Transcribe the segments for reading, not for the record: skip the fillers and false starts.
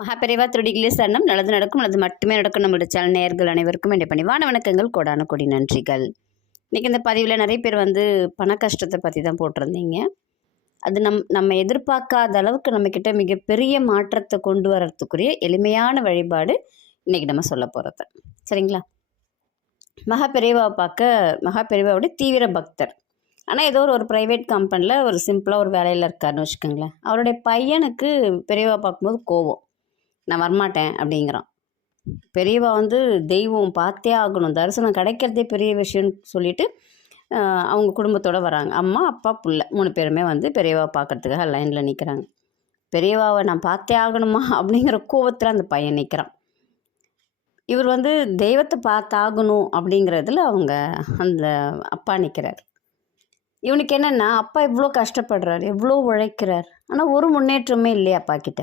மகாபெரிவா திருடிகளே சரணம். நல்லது நடக்கும், நல்லது மட்டுமே நடக்கும். நம்மளுடைய சேனல் நேயர்கள் அனைவருக்கும் என்னுடைய பணிவான வணக்கங்கள், கோடான கோடி நன்றிகள். இன்றைக்கி இந்த பதிவில் நிறைய பேர் பண கஷ்டத்தை பற்றி தான் போட்டிருந்தீங்க. அது நம்ம எதிர்பார்க்காத அளவுக்கு நம்மக்கிட்ட மிகப்பெரிய மாற்றத்தை கொண்டு வரத்துக்குரிய எளிமையான வழிபாடு இன்றைக்கி நம்ம சொல்ல போகிறது. சரிங்களா? மகாபெரிவாவை பார்க்க மகாபெரிவாவுடைய தீவிர பக்தர். ஆனால் ஏதோ ஒரு ப்ரைவேட் கம்பெனியில் ஒரு சிம்பிளாக ஒரு வேலையில் இருக்காருன்னு வச்சுக்கோங்களேன். அவருடைய பையனுக்கு பெரியவா பார்க்கும்போது கோவம், நான் வரமாட்டேன் அப்படிங்கிறான். பெரியவா தெய்வம் பார்த்தே ஆகணும், தரிசனம் கிடைக்கிறதே பெரிய விஷயம்னு சொல்லிட்டு அவங்க குடும்பத்தோடு வராங்க. அம்மா, அப்பா, புள்ள 3 பேருமே பெரியவாவை பார்க்குறதுக்காக லைனில் நிற்கிறாங்க. பெரியவாவை நான் பார்த்தே ஆகணுமா அப்படிங்கிற கோவத்தில் அந்த பையன் நிற்கிறான். இவர் தெய்வத்தை பார்த்தாகணும் அப்படிங்கிறதுல அவங்க அந்த அப்பா நிற்கிறார். இவனுக்கு என்னென்னா, அப்பா இவ்வளோ கஷ்டப்படுறார், எவ்வளோ உழைக்கிறார், ஆனால் ஒரு முன்னேற்றமே இல்லையா அப்பா கிட்ட.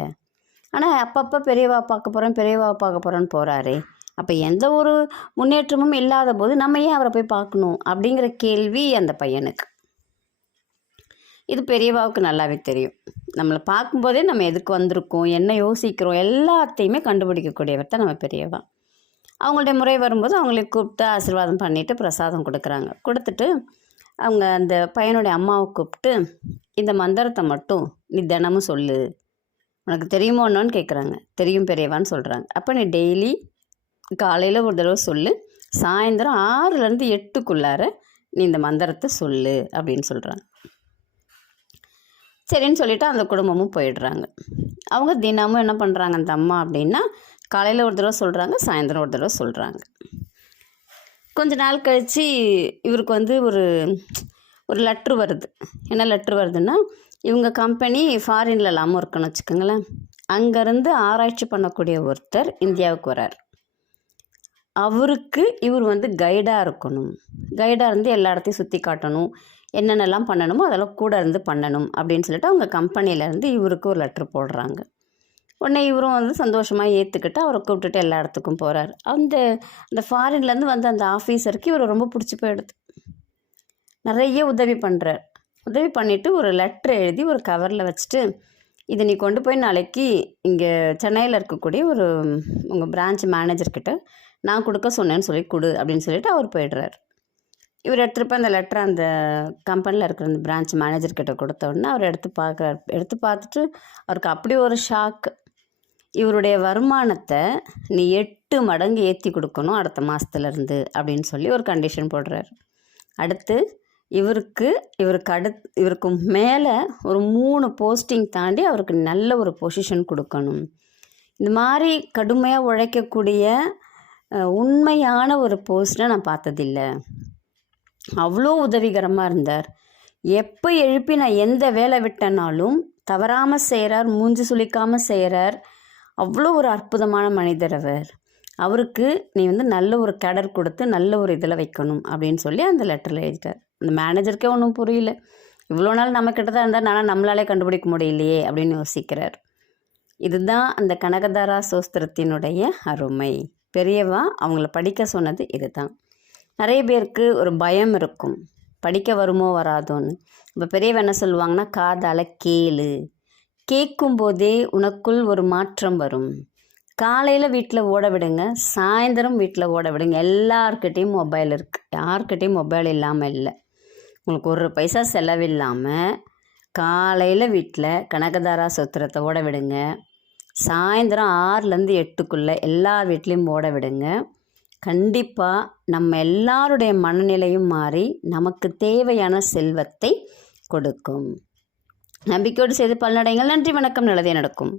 ஆனால் அப்பப்போ பெரியவா பார்க்க போகிறேன்னு போகிறாரே, அப்போ எந்த ஒரு முன்னேற்றமும் இல்லாத போது நம்ம ஏன் அவரை போய் பார்க்கணும் அப்படிங்கிற கேள்வி அந்த பையனுக்கு. இது பெரியவாவுக்கு நல்லாவே தெரியும். நம்மளை பார்க்கும்போதே நம்ம எதுக்கு வந்திருக்கோம், என்ன யோசிக்கிறோம், எல்லாத்தையுமே கண்டுபிடிக்கக்கூடியவர் தான் நம்ம பெரியவா. அவங்களுடைய முறை வரும்போது அவங்களை கூப்பிட்டு ஆசீர்வாதம் பண்ணிவிட்டு பிரசாதம் கொடுக்குறாங்க. கொடுத்துட்டு அவங்க அந்த பையனுடைய அம்மாவை கூப்பிட்டு, இந்த மந்திரத்தை மட்டும் நீ தினமும் சொல்லு, உனக்கு தெரியுமோ என்னன்னு கேட்குறாங்க. தெரியும் பெரியவான்னு சொல்கிறாங்க. அப்போ நீ டெய்லி காலையில் ஒரு தடவை சொல்லு, சாயந்தரம் 6லேருந்து 8க்குள்ளார நீ இந்த மந்திரத்தை சொல்லு அப்படின்னு சொல்கிறாங்க. சரின்னு சொல்லிவிட்டு அந்த குடும்பமும் போயிடுறாங்க. அவங்க தினமும் என்ன பண்ணுறாங்க அந்த அம்மா அப்படின்னா, காலையில் ஒரு தடவை சொல்கிறாங்க, சாயந்தரம் ஒரு தடவை சொல்கிறாங்க. கொஞ்ச நாள் கழித்து இவருக்கு ஒரு லெட்ரு வருது. என்ன லெட்ரு வருதுன்னா, இவங்க கம்பெனி ஃபாரினில் இல்லாமல் இருக்குன்னு வச்சுக்கோங்களேன். அங்கேருந்து ஆராய்ச்சி பண்ணக்கூடிய ஒருத்தர் இந்தியாவுக்கு வரார். அவருக்கு இவர் கைடாக இருக்கணும், கைடாக இருந்து எல்லா இடத்தையும் சுற்றி காட்டணும், என்னென்னலாம் பண்ணணுமோ அதெல்லாம் கூட இருந்து பண்ணணும் அப்படின்னு சொல்லிட்டு அவங்க கம்பெனியிலேருந்து இவருக்கு ஒரு லெட்ரு போடுறாங்க. உடனே இவரும் சந்தோஷமாக ஏற்றுக்கிட்டு அவரை கூப்பிட்டுட்டு எல்லா இடத்துக்கும் போகிறார். அந்த ஃபாரின்லேருந்து அந்த ஆஃபீஸருக்கு இவர் ரொம்ப பிடிச்சி போயிடுது. நிறைய உதவி பண்ணுறார். உதவி பண்ணிவிட்டு ஒரு லெட்ரு எழுதி ஒரு கவரில் வச்சுட்டு, இதை நீ கொண்டு போய் நாளைக்கு இங்கே சென்னையில் இருக்கக்கூடிய உங்கள் பிரான்ச் மேனேஜர்கிட்ட நான் கொடுக்க சொன்னேன்னு சொல்லி கொடு அப்படின்னு சொல்லிட்டு அவர் போய்டுறார். இவர் எடுத்துகிட்டு போய் அந்த லெட்டரை அந்த கம்பெனியில் இருக்கிற அந்த பிரான்ச் மேனேஜர்கிட்ட கொடுத்த உடனே அவர் எடுத்து பார்த்துட்டு அவருக்கு அப்படி ஒரு ஷாக். இவருடைய வருமானத்தை நீ 8 மடங்கு ஏற்றி கொடுக்கணும் அடுத்த மாதத்துலேருந்து அப்படின்னு சொல்லி ஒரு கண்டிஷன் போடுறார். அடுத்து இவருக்கு மேலே ஒரு 3 போஸ்டிங் தாண்டி அவருக்கு நல்ல ஒரு பொசிஷன் கொடுக்கணும். இந்த மாதிரி கடுமையாக உழைக்கக்கூடிய உண்மையான ஒரு போஸ்ட்டை நான் பார்த்ததில்லை. அவ்வளோ உதவிகரமாக இருந்தார். எப்போ எழுப்பி நான் எந்த வேலை விட்டனாலும் தவறாமல் செய்கிறார், மூஞ்சி சுளிக்காமல் செய்கிறார். அவ்வளோ ஒரு அற்புதமான மனிதர் அவர். அவருக்கு நீ நல்ல ஒரு கேடர் கொடுத்து நல்ல ஒரு இதில் வைக்கணும் அப்படின்னு சொல்லி அந்த லெட்டரில் எழுதிட்டார். அந்த மேனேஜருக்கே ஒன்றும் புரியல. இவ்வளோ நாள் நம்மக்கிட்ட தான் இருந்தால் நம்மளாலே கண்டுபிடிக்க முடியலையே அப்படின்னு யோசிக்கிறார். இதுதான் அந்த கனகதாரா சோஸ்திரத்தினுடைய அருமை. பெரியவா அவங்கள படிக்க சொன்னது இதுதான். நிறைய பேருக்கு ஒரு பயம் இருக்கும், படிக்க வருமோ வராதோன்னு. இப்போ பெரியவா என்ன சொல்லுவாங்கன்னா, காதால் கேளு, கேட்கும்போதே உனக்குள் ஒரு மாற்றம் வரும். காலையில் வீட்டில் ஓட விடுங்க, சாயந்தரம் வீட்டில் ஓட விடுங்க. எல்லார்கிட்டையும் மொபைல் இருக்குது, யார்கிட்டையும் மொபைல் இல்லாமல் இல்லை. உங்களுக்கு ஒரு பைசா செலவில்லாமல் காலையில் வீட்டில் கனகதாரா சோத்திரத்தை ஓட விடுங்க, சாயந்தரம் 6லேருந்து 8க்குள்ளே எல்லா வீட்லேயும் ஓட விடுங்க. கண்டிப்பாக நம்ம எல்லாருடைய மனநிலையும் மாறி நமக்கு தேவையான செல்வத்தை கொடுக்கும். நம்பிக்கையோடு செய்து பலனடைங்கள். நன்றி, வணக்கம். நல்லதே நடக்கும்.